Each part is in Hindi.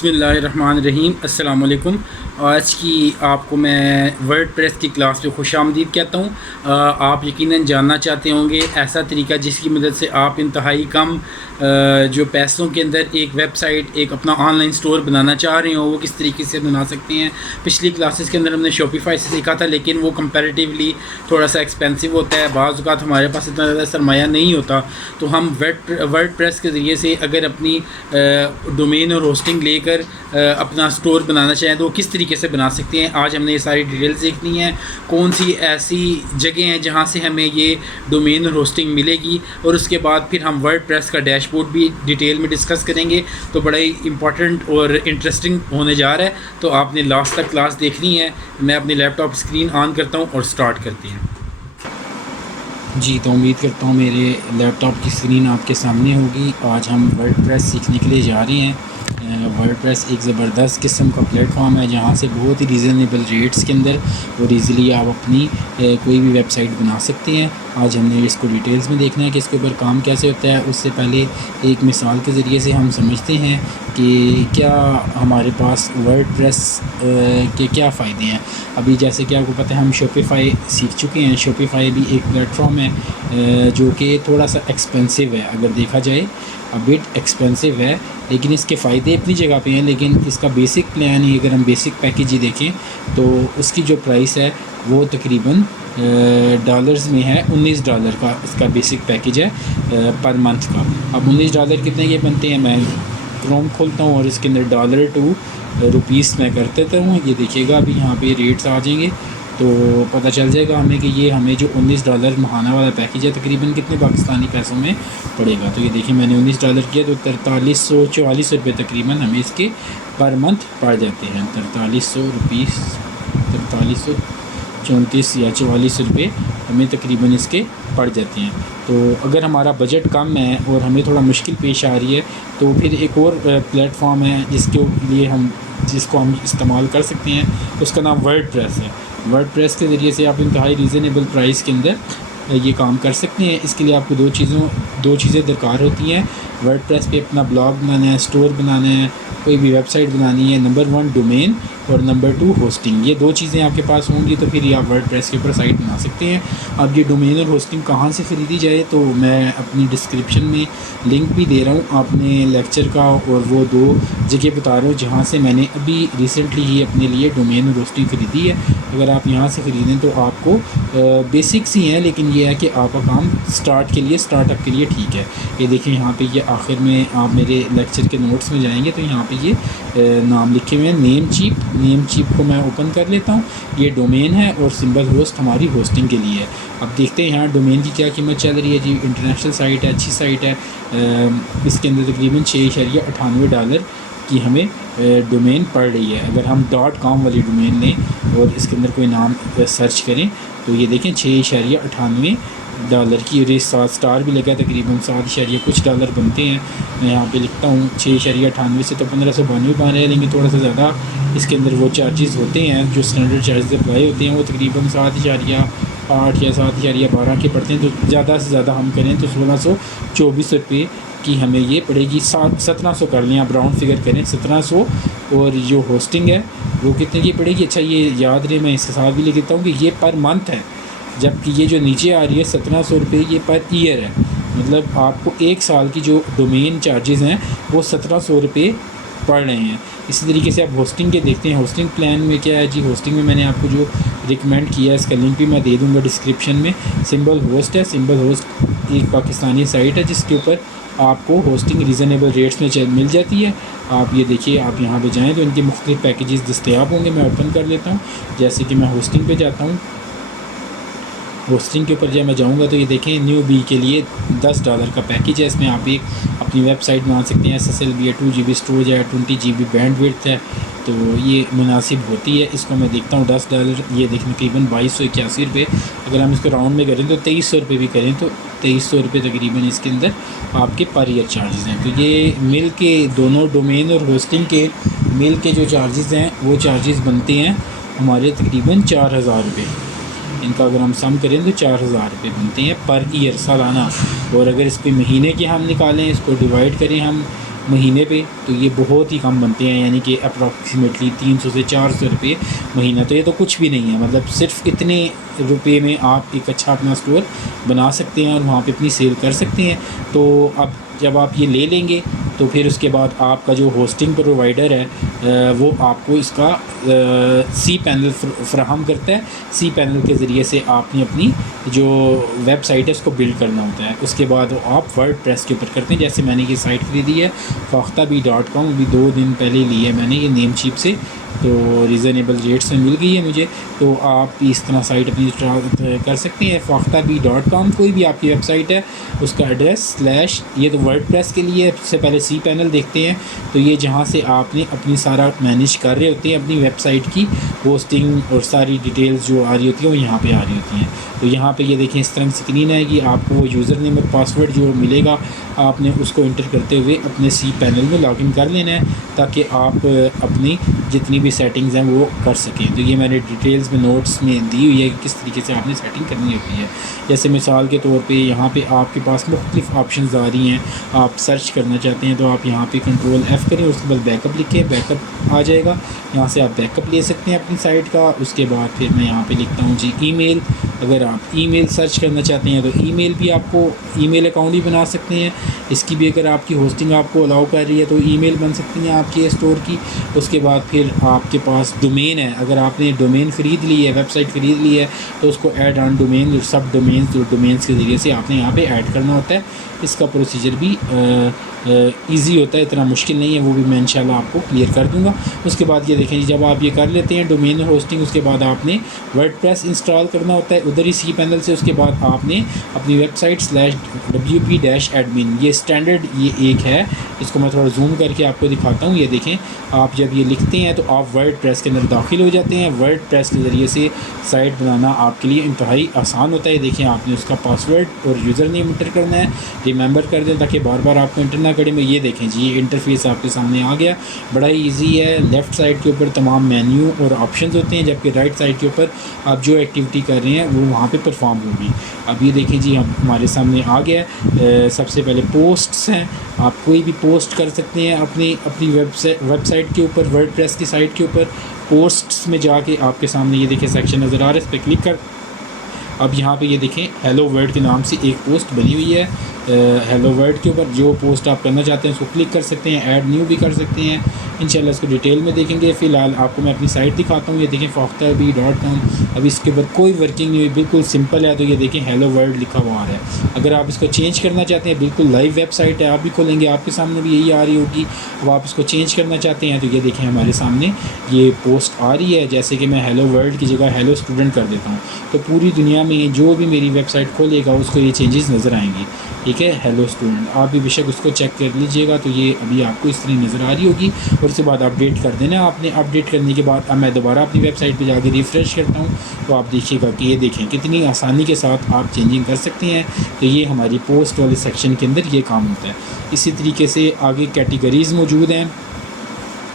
बिस्मिल्लाहिर्रहमानिर्रहीम अस्सलाम वालेकुम। आज की आपको मैं वर्डप्रेस की क्लास में खुशामदीद कहता हूँ। आप यकीनन जानना चाहते होंगे ऐसा तरीका जिसकी मदद से आप इंतहाई कम जो पैसों के अंदर एक वेबसाइट, एक अपना ऑनलाइन स्टोर बनाना चाह रहे हो, वो किस तरीके से बना सकते हैं। पिछली क्लासेस के अंदर हमने शॉपिफाई से सीखा था, लेकिन वो कंपैरेटिवली थोड़ा सा एक्सपेंसिव होता है। बाज़ औक़ात हमारे पास इतना ज़्यादा सरमाया नहीं होता, तो हम वर्डप्रेस के ज़रिए से अगर अपनी डोमेन और होस्टिंग लेकर अपना स्टोर बनाना चाहें तो किस तरीके से बना सकते हैं। आज हमने ये सारी डिटेल्स देखनी है, कौन सी ऐसी जगह हैं जहाँ से हमें ये डोमेन और होस्टिंग मिलेगी, और उसके बाद फिर हम वर्डप्रेस का डैशबोर्ड भी डिटेल में डिस्कस करेंगे। तो बड़ा ही इंपॉर्टेंट और इंटरेस्टिंग होने जा रहा है, तो आपने लास्ट तक क्लास देखनी है। मैं अपनी लैपटॉप स्क्रीन ऑन करता हूँ और स्टार्ट करते हैं। जी, तो उम्मीद करता हूँ मेरे लैपटॉप की स्क्रीन आपके सामने होगी। आज हम वर्डप्रेस सीखने के लिए जा रहे हैं। वर्डप्रेस एक ज़बरदस्त किस्म का प्लेटफॉर्म है जहाँ से बहुत ही रीज़नेबल रेट्स के अंदर और इजीली आप अपनी कोई भी वेबसाइट बना सकते हैं। आज हमने इसको डिटेल्स में देखना है कि इसके ऊपर काम कैसे होता है। उससे पहले एक मिसाल के ज़रिए से हम समझते हैं कि क्या हमारे पास वर्डप्रेस के क्या फ़ायदे हैं। अभी जैसे कि आपको पता है हम शॉपिफाई सीख चुके हैं। शॉपिफाई भी एक प्लेटफॉर्म है जो कि थोड़ा सा एक्सपेंसिव है, अगर देखा जाए बिट एक्सपेंसिव है, लेकिन इसके फ़ायदे अपनी जगह पे हैं। लेकिन इसका बेसिक प्लान ही, अगर हम बेसिक पैकेज ही देखें तो उसकी जो प्राइस है वो तकरीबन डॉलर्स में है। $19 का इसका बेसिक पैकेज है पर मंथ का। अब $19 कितने के बनते हैं, मैं क्रोम खोलता हूँ और इसके अंदर डॉलर टू रुपीस में कर देता हूँ। ये देखिएगा अभी यहाँ पे रेट्स आ जाएंगे तो पता चल जाएगा हमें कि ये हमें जो $19 महाना वाला पैकेज है तकरीबन कितने पाकिस्तानी पैसों में पड़ेगा। तो ये देखिए मैंने $19 किया तो 4344 रुपये तकरीबन हमें इसके पर मंथ पड़ जाते हैं। 4300 रुपीस 4334 या 44 रुपये हमें तकरीबन इसके पड़ जाते हैं। तो अगर हमारा बजट कम है और हमें थोड़ा मुश्किल पेश आ रही है तो फिर एक और प्लेटफॉर्म है जिसको हम इस्तेमाल कर सकते हैं, उसका नाम वर्डप्रेस है। वर्डप्रेस के ज़रिए से आप इंतहाई रीज़नेबल प्राइस के अंदर ये काम कर सकते हैं। इसके लिए आपको दो चीज़ें दरकार होती हैं। वर्डप्रेस पे अपना ब्लॉग बनाना है, स्टोर बनाना है, कोई भी वेबसाइट बनानी है। नंबर 1 डोमेन और नंबर 2 होस्टिंग। ये दो चीज़ें आपके पास होंगी तो फिर आप वर्डप्रेस के ऊपर साइट बना सकते हैं। अब ये डोमेन और होस्टिंग कहाँ से ख़रीदी जाए तो मैं अपनी डिस्क्रिप्शन में लिंक भी दे रहा हूँ आपने लेक्चर का, और वो 2 जगह बता रहा हूँ जहाँ से मैंने अभी रिसेंटली ही अपने लिए डोमेन और होस्टिंग ख़रीदी है। अगर आप यहाँ से ख़रीदें तो आपको बेसिक्स ही हैं, लेकिन ये है कि आपका काम स्टार्टअप के लिए ठीक है। ये देखिए यहाँ पे ये आखिर में आप मेरे लेक्चर के नोट्स में जाएंगे तो यहाँ पे ये नाम लिखे हुए हैं नेम चीप को मैं ओपन कर लेता हूँ। ये डोमेन है और सिंबल होस्ट हमारी होस्टिंग के लिए है। अब देखते हैं यहाँ डोमेन की क्या कीमत चल रही है। जी इंटरनेशनल साइट है, अच्छी साइट है। इसके अंदर तकरीबन $6.98 की हमें डोमेन पड़ रही है। अगर हम .com वाली डोमेन लें और इसके अंदर कोई नाम सर्च करें तो ये देखें $6.98 की, और 7 स्टार भी लगा, तकरीबन 7 कुछ डॉलर बनते हैं। मैं यहाँ पे लिखता हूँ 6.98 से तो 1592 बन रहे हैं, लेकिन थोड़ा सा ज़्यादा इसके अंदर वो चार्जेस होते हैं जो स्टैंडर्ड चार्जेस अप्लाई होते हैं, वो तकरीबन 7.8 या 7.12 के पड़ते हैं। तो ज़्यादा से ज़्यादा हम करें तो 1624 रुपये की हमें ये पड़ेगी। 1700 कर लें, आप राउंड फिगर करें 1700। और जो होस्टिंग है वो कितने की पड़ेगी, अच्छा ये याद रहे, मैं इसके साथ भी लिख देता हूँ कि ये पर मंथ है, जबकि ये जो नीचे आ रही है 1700 रुपये ये पर ईयर है। मतलब आपको 1 साल की जो डोमेन चार्जेस हैं वो 1700 रुपये पड़ रहे हैं। इसी तरीके से आप होस्टिंग के देखते हैं। होस्टिंग प्लान में क्या है जी, होस्टिंग में मैंने आपको जो रिकमेंड किया है इसका लिंक भी मैं दे दूँगा डिस्क्रिप्शन में। सिंबल होस्ट है। सिंबल होस्ट एक पाकिस्तानी साइट है जिसके ऊपर आपको होस्टिंग रीज़नेबल रेट्स में मिल जाती है। आप ये देखिए, आप यहाँ पे जाएँ तो इनके मुख्तलिफ पैकेजेस दस्तयाब होंगे। मैं ओपन कर लेता हूँ। जैसे कि मैं होस्टिंग पे जाता हूँ, होस्टिंग के ऊपर जब मैं जाऊँगा तो ये देखें न्यू बी के लिए $10 का पैकेज है। इसमें आप एक अपनी वेबसाइट बना सकते हैं। SSL भी है, 2 GB स्टोरेज है, 20 GB बैंडविड्थ है, तो ये मुनासिब होती है। इसको मैं देखता हूँ $10, ये देखें तकरीबन 2281 रुपये। अगर हम इसको राउंड में करें तो 2300 रुपये भी करें तो 2300 रुपये तकरीबन इसके अंदर आपके पर ईयर चार्जेस हैं। तो ये मिल के दोनों डोमेन और होस्टिंग के मिल के जो चार्जेस हैं वो चार्जेस बनते हैं हमारे तकरीबन 4000 रुपये। इनका अगर हम सम करें तो 4000 रुपये बनते हैं पर ईयर, सालाना। और अगर इसको महीने के हम निकालें, इसको डिवाइड करें हम महीने पे, तो ये बहुत ही कम बनते हैं, यानी कि अप्रॉक्सीमेटली 300 से 400 रुपये महीना। तो ये तो कुछ भी नहीं है, मतलब सिर्फ इतने रुपए में आप एक अच्छा अपना स्टोर बना सकते हैं और वहाँ पे अपनी सेल कर सकते हैं। तो अब जब आप ये ले लेंगे तो फिर उसके बाद आपका जो होस्टिंग प्रोवाइडर है वो आपको इसका सी पैनल फ्राहम करता है। सी पैनल के ज़रिए से आपने अपनी जो वेबसाइट है उसको बिल्ड करना होता है। उसके बाद आप वर्डप्रेस के ऊपर करते हैं। जैसे मैंने ये साइट खरीदी है fakhtabi.com, अभी 2 दिन पहले ली है मैंने ये नेम चीप से, तो रीज़नेबल रेट्स में मिल गई है मुझे। तो आप इस तरह साइट अपनी कर सकते हैं। fakhtabi.com कोई भी आपकी वेबसाइट है उसका एड्रेस स्लैश, ये तो वर्डप्रेस के लिए सबसे पहले सी पैनल देखते हैं। तो ये जहाँ से आपने अपनी सारा मैनेज कर रहे होते हैं अपनी वेबसाइट की होस्टिंग और सारी डिटेल्स जो आ रही होती है वो यहाँ पे आ रही होती हैं। तो यहाँ पे ये देखें इस तरह स्क्रीन आएगी, आपको वो यूज़र नेम और पासवर्ड जो मिलेगा आपने उसको इंटर करते हुए अपने सी पैनल में लॉगिन कर लेना है, ताकि आप अपनी जितनी भी सेटिंग्स हैं वो कर सकें। तो ये मैंने डिटेल्स में नोट्स में दी हुई है कि किस तरीके से आपने सेटिंग करनी होती है। जैसे मिसाल के तौर पे यहाँ पे आपके पास मुख्तलिफ़ ऑप्शंस आ रही हैं, आप सर्च करना चाहते हैं तो आप यहाँ पे कंट्रोल F करें, उसके बाद बैकअप लिखें, बैकअप आ जाएगा। यहाँ से आप बैकअप ले सकते हैं अपनी साइट का। उसके बाद फिर मैं यहाँ पे लिखता हूँ जी ईमेल। अगर आप ईमेल सर्च करना चाहते हैं तो ईमेल भी आपको ईमेल अकाउंट भी बना सकते हैं। इसकी भी अगर आपकी होस्टिंग आपको अलाउ कर रही है तो ईमेल बन सकती हैं आपके स्टोर की। उसके बाद फिर आपके पास डोमेन है, अगर आपने डोमेन ख़रीद ली है, वेबसाइट ख़रीद ली है, तो उसको ऐड ऑन डोमेन और सब डोमेन्स जो डोमेन्स के ज़रिए से आपने यहाँ पे ऐड करना होता है। इसका प्रोसीजर भी ईज़ी होता है, इतना मुश्किल नहीं है, वो भी मैं इंशाल्लाह आपको क्लियर कर दूंगा। उसके बाद ये देखें, जब आप ये कर लेते हैं डोमेन होस्टिंग, उसके बाद आपने वर्डप्रेस इंस्टॉल करना होता है उधर ही सी पैनल से। उसके बाद आपने अपनी वेबसाइट /wp-admin, ये स्टैंडर्ड ये एक है, इसको मैं थोड़ा जूम करके आपको दिखाता हूँ। ये देखें, आप जब ये लिखते हैं तो आप वर्डप्रेस के अंदर दाखिल हो जाते हैं। वर्डप्रेस के ज़रिए से साइट बनाना आपके लिए इंतहाई आसान होता है। देखें, आपने उसका पासवर्ड और यूज़र नेम इंटर करना है, रिमेंबर कर दें ताकि बार बार आपको इंटर ना करे। में ये देखें जी, ये इंटरफेस आपके सामने आ गया, बड़ा ही ईजी है। लेफ़्ट साइड के ऊपर तमाम मेन्यू और ऑप्शंस होते हैं, जबकि राइट साइड के ऊपर आप जो एक्टिविटी कर रहे हैं वो वहाँ पे परफॉर्म होगी। अब ये देखें जी, हमारे सामने आ गया। सबसे पहले पोस्ट्स हैं, आप कोई भी पोस्ट कर सकते हैं अपनी वेबसाइट के ऊपर, वर्डप्रेस की साइट के ऊपर। पोस्ट्स में जाके आपके सामने ये देखें सेक्शन नज़र आ रहा है, इस पर क्लिक कर अब यहाँ पे ये देखें हेलो वर्ल्ड के नाम से एक पोस्ट बनी हुई है। हेलो वर्ल्ड के ऊपर जो पोस्ट आप करना चाहते हैं उसको क्लिक कर सकते हैं, ऐड न्यू भी कर सकते हैं। इंशाल्लाह इसको डिटेल में देखेंगे। फ़िलहाल आपको मैं अपनी साइट दिखाता हूँ। ये देखें fakhtabi.com, अभी इसके ऊपर कोई वर्किंग नहीं हुई, बिल्कुल सिंपल है। तो ये देखें हेलो वर्ल्ड लिखा हुआ आ रहा है। अगर आप इसको चेंज करना चाहते हैं, बिल्कुल लाइव वेबसाइट है, आप भी खोलेंगे आपके सामने भी यही आ रही होगी। अब आप इसको चेंज करना चाहते हैं तो ये देखें हमारे सामने ये पोस्ट आ रही है। जैसे कि मैं हेलो वर्ल्ड की जगह हेलो स्टूडेंट कर देता हूँ, तो पूरी दुनिया में जो भी मेरी वेबसाइट खोलेगा उसको ये चेंजेस नज़र आएंगी। ठीक है, हेलो स्टूडेंट, आप भी बेशक उसको चेक कर लीजिएगा। तो ये अभी आपको इस तरह नज़र आ रही होगी और उसके बाद अपडेट कर देना। आपने अपडेट करने के बाद अब मैं दोबारा अपनी वेबसाइट पे जाके रिफ़्रेश करता हूँ, तो आप देखिएगा कि ये देखें कितनी आसानी के साथ आप चेंजिंग कर सकते हैं। तो ये हमारी पोस्ट वाले सेक्शन के अंदर ये काम होता है। इसी तरीके से आगे कैटेगरीज़ मौजूद हैं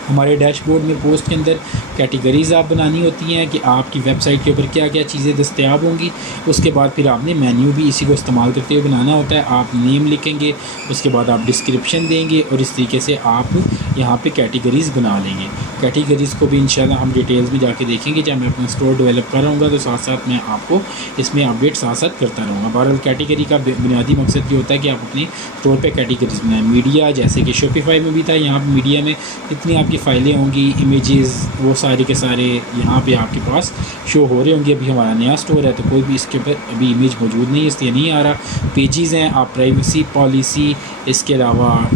हमारे डैशबोर्ड में। पोस्ट के अंदर कैटेगरीज़ आप बनानी होती हैं कि आपकी वेबसाइट के ऊपर क्या क्या चीज़ें दस्तयाब होंगी। उसके बाद फिर आपने मेन्यू भी इसी को इस्तेमाल करते हुए बनाना होता है। आप नेम लिखेंगे, उसके बाद आप डिस्क्रिप्शन देंगे और इस तरीके से आप यहाँ पे कैटेगरीज़ बना लेंगे। कैटेगरीज़ को भी इंशाल्लाह हम डिटेल्स में जाके देखेंगे। जब मैं अपना स्टोर डेवलप कर रहूँगा तो साथ साथ मैं आपको इसमें अपडेट साथ साथ करता रहूँगा। बहरहाल कैटेगरी का बुनियादी मकसद ये होता है कि आप अपने स्टोर पे कैटेगरीज़ बनाएं। मीडिया, जैसे कि शॉपिफाई में भी था, यहाँ पर मीडिया में इतनी आपकी फ़ाइलें होंगी, इमेजेस, वो सारे के सारे यहाँ पे आपके पास शो हो रहे होंगे। अभी हमारा नया स्टोर है तो कोई भी इसके ऊपर अभी इमेज मौजूद नहीं है, इसलिए नहीं आ रहा। पेजेस हैं, आप प्राइवेसी पॉलिसी, इसके अलावा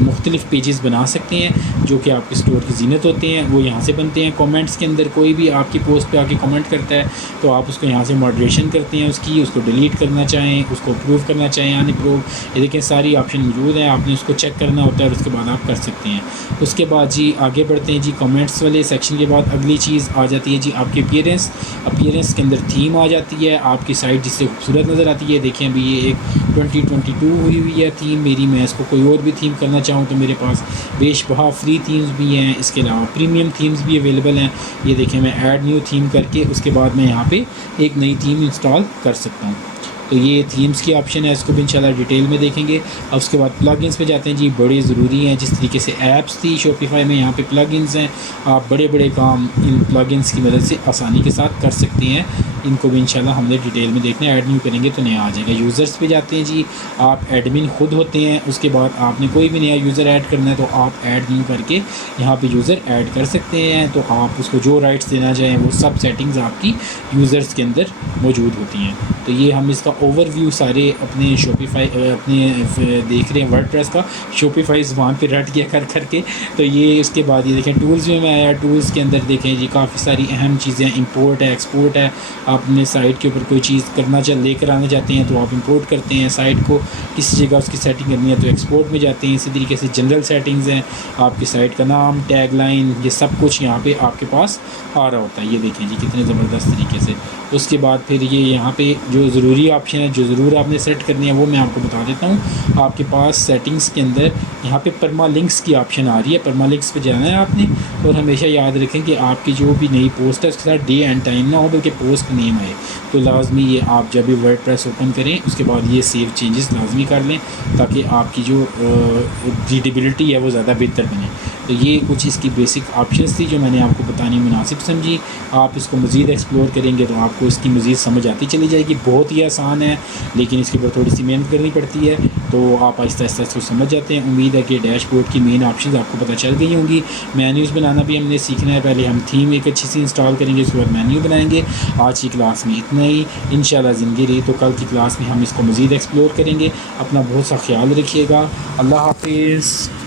मुख्तलिफ़ पेजेस बना सकते हैं जो कि आपके स्टोर की जीनत होते हैं, वो यहाँ से बनते हैं। कमेंट्स के अंदर कोई भी आपकी पोस्ट पे आके कमेंट करता है तो आप उसको यहाँ से मॉडरेशन करते हैं उसको डिलीट करना चाहें, उसको अप्रूव करना चाहें अनअप्रूव, ये देखें सारी ऑप्शन मौजूद हैं। आपने उसको चेक करना होता है और उसके बाद आप कर सकते हैं। उसके बाद जी आगे बढ़ते हैं जी, कमेंट्स वाले सेक्शन के बाद अगली चीज़ आ जाती है जी आपकी अपीयरेंस के अंदर थीम आ जाती है। आपकी साइट जिससे खूबसूरत नज़र आती है। देखें अभी ये एक 2022 हुई है थीम मेरी, मैं इसको कोई और भी थीम करना चाहूँ तो मेरे पास बेशबहा फ्री थीम्स भी हैं, इसके अलावा प्रीमियम थीम्स भी अवेलेबल हैं। ये देखें मैं ऐड न्यू थीम करके उसके बाद मैं यहाँ पे एक नई थीम इंस्टॉल कर सकता हूँ। तो ये थीम्स की ऑप्शन है, इसको भी इंशाल्लाह डिटेल में देखेंगे। अब उसके बाद प्लगइन्स पे जाते हैं जी, बड़े ज़रूरी हैं। जिस तरीके से ऐप्स थी शॉपिफाई में, यहाँ पे प्लगइन्स हैं। आप बड़े बड़े काम इन प्लगइन्स की मदद से आसानी के साथ कर सकते हैं। इनको भी इंशाल्लाह हमने डिटेल में देखना है। ऐड न्यू करेंगे तो नया आ जाएगा। यूज़र्स पे जाते हैं जी, आप एडमिन खुद होते हैं। उसके बाद आपने कोई भी नया यूज़र ऐड करना है तो आप ऐड न्यू करके यहाँ पे यूज़र ऐड कर सकते हैं। तो आप उसको जो राइट्स देना चाहें वो सब सेटिंग्स आपकी यूज़र्स के अंदर मौजूद होती हैं। तो ये हम इसका ओवरव्यू सारे अपने शॉपिफाई अपने देख रहे हैं वर्डप्रेस का। शॉपिफाई वहाँ पे रट गया कर करके। तो ये उसके बाद ये देखें टूल्स में मैं आया। टूल्स के अंदर देखें जी काफ़ी सारी अहम चीज़ें, इंपोर्ट है, एक्सपोर्ट है। आप अपने साइट के ऊपर कोई चीज़ करना लेकर आना चाहते हैं तो आप इंपोर्ट करते हैं। साइट को किसी जगह उसकी सेटिंग करनी है तो एक्सपोर्ट में जाते हैं। इसी तरीके से जनरल सेटिंग्स हैं, आपकी साइट का नाम, टैगलाइन, ये सब कुछ यहाँ पे आपके पास आ रहा होता है। ये देखें जी कितने ज़बरदस्त तरीके से। उसके बाद फिर ये यहाँ पे जो ज़रूरी ऑप्शन है जो ज़रूर आपने सेट करनी है वो मैं आपको बता देता हूँ। आपके पास सेटिंग्स के अंदर यहाँ पे परमालिंक्स की ऑप्शन आ रही है। परमालिंक्स पे जाना है आपने, और हमेशा याद रखें कि आपकी जो भी नई पोस्ट है उसके साथ डे एंड टाइम ना हो बल्कि पोस्ट नेम आए। तो लाजमी ये आप जब भी वर्डप्रेस ओपन करें उसके बाद ये सेव चेंजेस लाजमी कर लें ताकि आपकी जो रीडेबिलिटी है वो ज़्यादा बेहतर बने। तो ये कुछ इसकी बेसिक ऑप्शंस थी जो मैंने आपको बतानी मुनासिब समझी। आप इसको मज़ीद एक्सप्लोर करेंगे तो आपको इसकी मज़ीद समझ आती चली जाएगी। बहुत ही आसान है लेकिन इसके ऊपर थोड़ी सी मेहनत करनी पड़ती है, तो आप आहिस्ता आहिस्ता इसको समझ जाते हैं। उम्मीद है कि डैशबोर्ड की मेन ऑप्शंस आपको पता चल गई होंगी। मेन्यूज़ बनाना भी हमने सीखना है। पहले हम थीम एक अच्छी सी इंस्टॉल करेंगे, उसके बाद मेन्यू बनाएंगे। आज की क्लास में इतना ही। इंशाल्लाह ज़िंदगी रही तो कल की क्लास में हम इसको मज़ीद एक्सप्लोर करेंगे। अपना बहुत सा ख्याल रखिएगा। अल्लाह हाफिज़।